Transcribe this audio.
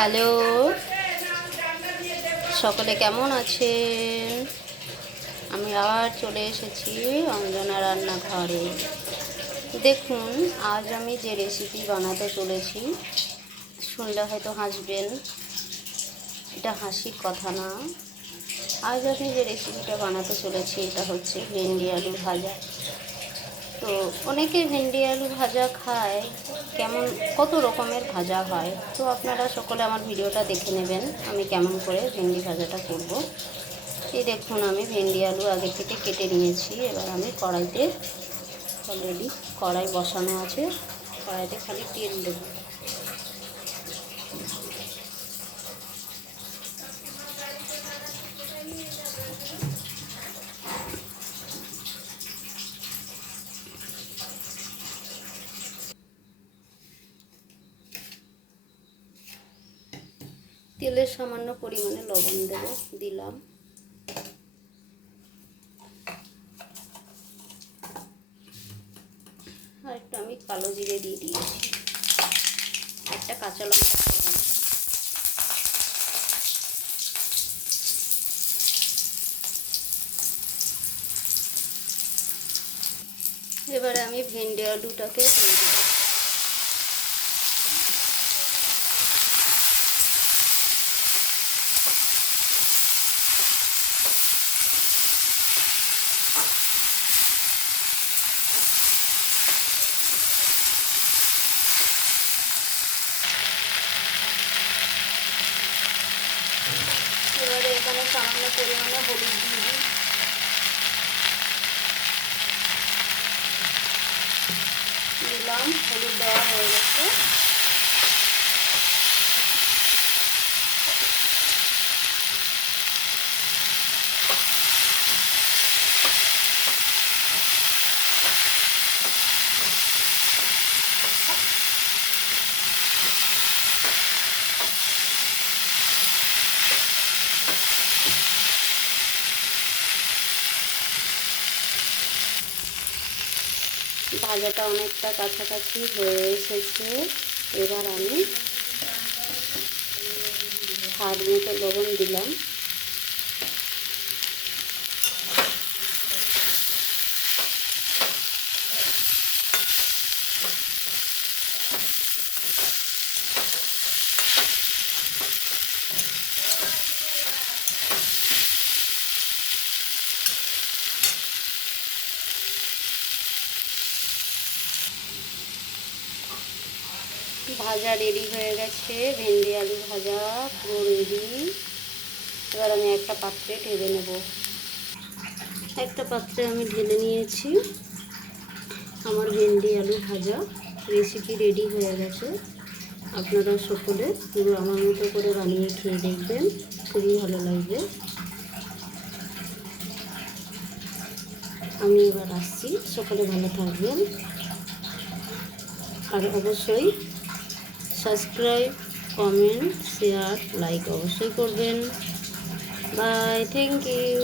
Hello, সকলে কেমন আছেন? আমি আবার চলে এসেছি অঞ্জনা রান্নাঘরে। দেখুন, আজ আমি যে রেসিপি বানাতে চলেছি, শুনলে হয়তো হাসবেন। এটা হাসির কথা না। আজ আমি যে রেসিপিটা বানাতে চলেছি এটা হচ্ছে ভেন্ডি আলু ভাজা। তো অনেকে ভেন্ডি আলু ভাজা খায়, কত রকমের ভাজা হয়। তো আপনারা সকলে আমার ভিডিওটা দেখে নেবেন আমি কেমন করে ভেন্ডি ভাজাটা করব। এই দেখুন, আমি ভেন্ডি আলু আগে থেকে কেটে নিয়েছি। এবার আমি কড়াইতে, অলরেডি কড়াই বসানো আছে, কড়াইতে খালি তেল দেবো। তেলের সামান্য পরিমাণে লবণ দিলাম। আর একটু আমি কালো জিরে দিয়ে দিয়েছি, একটা কাঁচা লঙ্কা ফোড়ন দিলাম। এবারে আমি ভেন্ডি আলুটাকে দিয়ে দিলাম। এবারে এখানে সামান্য পরিমাণে হলুদ দিয়ে দিই। দিলাম, হলুদ দেওয়া হয়ে গেছে। ভাজাটা অনেকটা কাছাকাছি হয়ে এসেছে। এবার আমি স্বাদ মতো লবণ দিলাম। ভাজা রেডি হয়ে গেছে, ভেন্ডি আলু ভাজা পুরো রেডি। এবার আমি একটা পাত্রে ঢেলে নেব। একটা পাত্রে আমি ঢেলে নিয়েছি। আমার ভেন্ডি আলু ভাজা রেসিপি রেডি হয়ে গেছে। আপনারা সকলে পুরো আমার মতো করে বানিয়ে খেয়ে দেখবেন, খুবই ভালো লাগবে। আমি এবার আসছি, সকলে ভালো থাকবেন। আর অবশ্যই সাবস্ক্রাইব, কমেন্ট, শেয়ার, লাইক অবশ্যই করবেন। Bye, thank you.